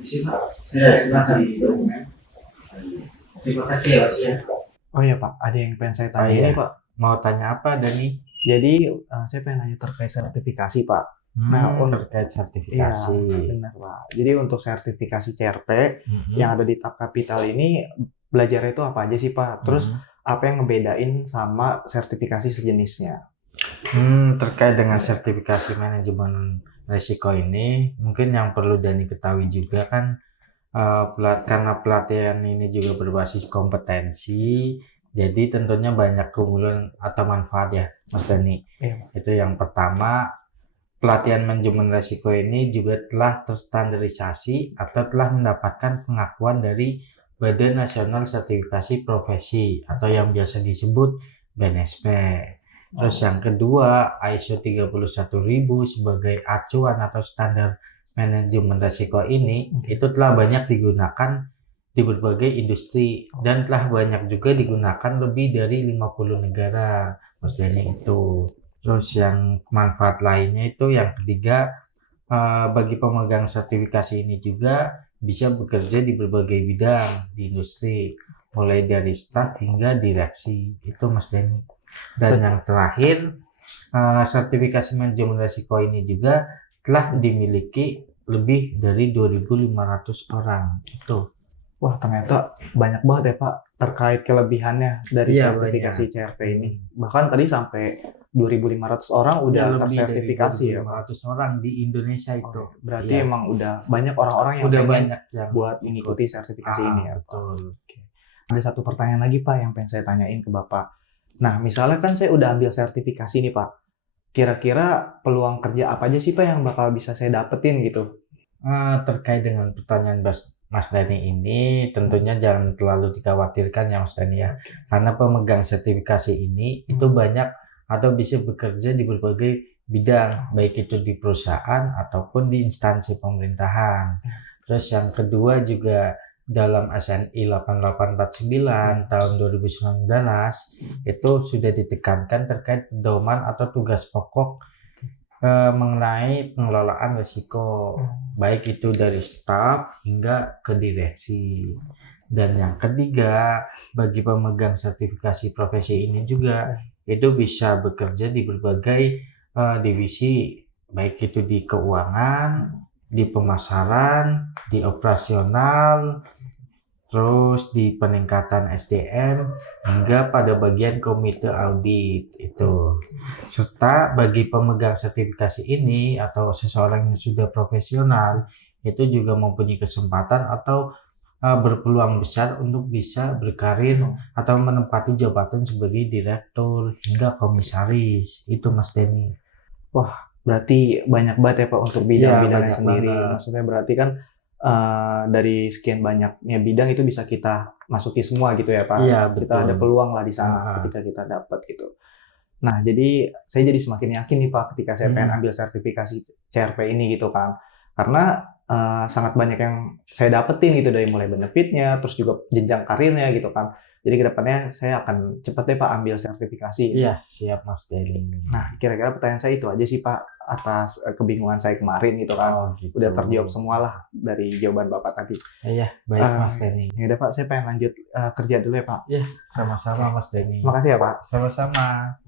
Isi Pak, saya silakan di dokumen. Terima kasih ya Mas ya. Oh iya Pak, ada yang pengen saya Oh tanya iya, ini Pak. mau tanya apa Dani? Jadi saya pengen nanya terkait sertifikasi Pak. Nah, Terkait iya sertifikasi. benar Pak. Jadi untuk sertifikasi CRP Mhm. yang ada di Tap Kapital ini belajarnya itu apa aja sih Pak? Terus apa yang ngebedain sama sertifikasi sejenisnya? Terkait dengan sertifikasi manajemen risiko ini, mungkin yang perlu Dani ketahui juga kan, karena pelatihan ini juga berbasis kompetensi, jadi tentunya banyak keunggulan atau manfaat ya, Mas Dani. Iya. Itu yang pertama, pelatihan manajemen risiko ini juga telah terstandarisasi atau telah mendapatkan pengakuan dari Badan Nasional Sertifikasi Profesi atau yang biasa disebut BNSP. Terus yang kedua, ISO 31000 sebagai acuan atau standar manajemen risiko ini itu telah banyak digunakan di berbagai industri dan telah banyak juga digunakan lebih dari 50 negara, Mas Denny itu. Terus yang manfaat lainnya itu yang ketiga, bagi pemegang sertifikasi ini juga bisa bekerja di berbagai bidang di industri, mulai dari staf hingga direksi. Itu Mas Denny. Dan yang terakhir, sertifikasi manajemen risiko ini juga telah dimiliki lebih dari 2.500 orang. Itu. Wah, ternyata banyak banget ya Pak terkait kelebihannya dari Iya, sertifikasi banyak. CRP ini. Bahkan tadi sampai 2.500 orang udah Ya, lebih dari tersertifikasi ya Pak. 2.500 orang di Indonesia itu. Oke, berarti Iya. emang udah banyak orang-orang yang Udah pengen banyak yang buat ikut. mengikuti sertifikasi ini ya Pak. Betul. Oke. Ada satu pertanyaan lagi Pak yang pengen saya tanyain ke Bapak. Nah, misalnya kan saya udah ambil sertifikasi nih Pak. Kira-kira peluang kerja apa aja sih Pak yang bakal bisa saya dapetin gitu? Terkait dengan pertanyaan Mas Dani ini, tentunya jangan terlalu dikhawatirkan ya Mas Dani ya. Karena pemegang sertifikasi ini itu banyak atau bisa bekerja di berbagai bidang, baik itu di perusahaan ataupun di instansi pemerintahan. Terus yang kedua juga dalam SNI 8849 tahun 2019 itu sudah ditekankan terkait pedoman atau tugas pokok mengenai pengelolaan risiko, baik itu dari staf hingga ke direksi. Dan yang ketiga, bagi pemegang sertifikasi profesi ini juga itu bisa bekerja di berbagai divisi, baik itu di keuangan, di pemasaran, di operasional, terus di peningkatan SDM hingga pada bagian komite audit itu. Serta bagi pemegang sertifikasi ini atau seseorang yang sudah profesional itu juga mempunyai kesempatan atau berpeluang besar untuk bisa berkarir atau menempati jabatan sebagai direktur hingga komisaris. Itu Mas Denny. Wah, berarti banyak banget ya Pak untuk Iya, bidang-bidangnya banyak sendiri. banget. Maksudnya berarti kan dari sekian banyaknya bidang itu bisa kita masuki semua gitu ya Pak. Iya, Kita ada betul. peluang lah di sana ketika kita dapat gitu. Nah, jadi saya jadi semakin yakin nih Pak ketika saya pengen ambil sertifikasi CRP ini gitu kan. Karena sangat banyak yang saya dapetin gitu dari mulai benefitnya, terus juga jenjang karirnya gitu kan. Jadi kedepannya saya akan cepet deh Pak ambil sertifikasi. Iya, siap Mas Denny. Nah, kira-kira pertanyaan saya itu aja sih Pak atas kebingungan saya kemarin gitu kan. Oh, gitu. Udah terjawab semua lah dari jawaban Bapak tadi. Iya, baik Mas Denny. Ya udah Pak, saya pengen lanjut kerja dulu ya Pak. Iya, sama-sama Mas Denny. Makasih ya Pak. Sama-sama.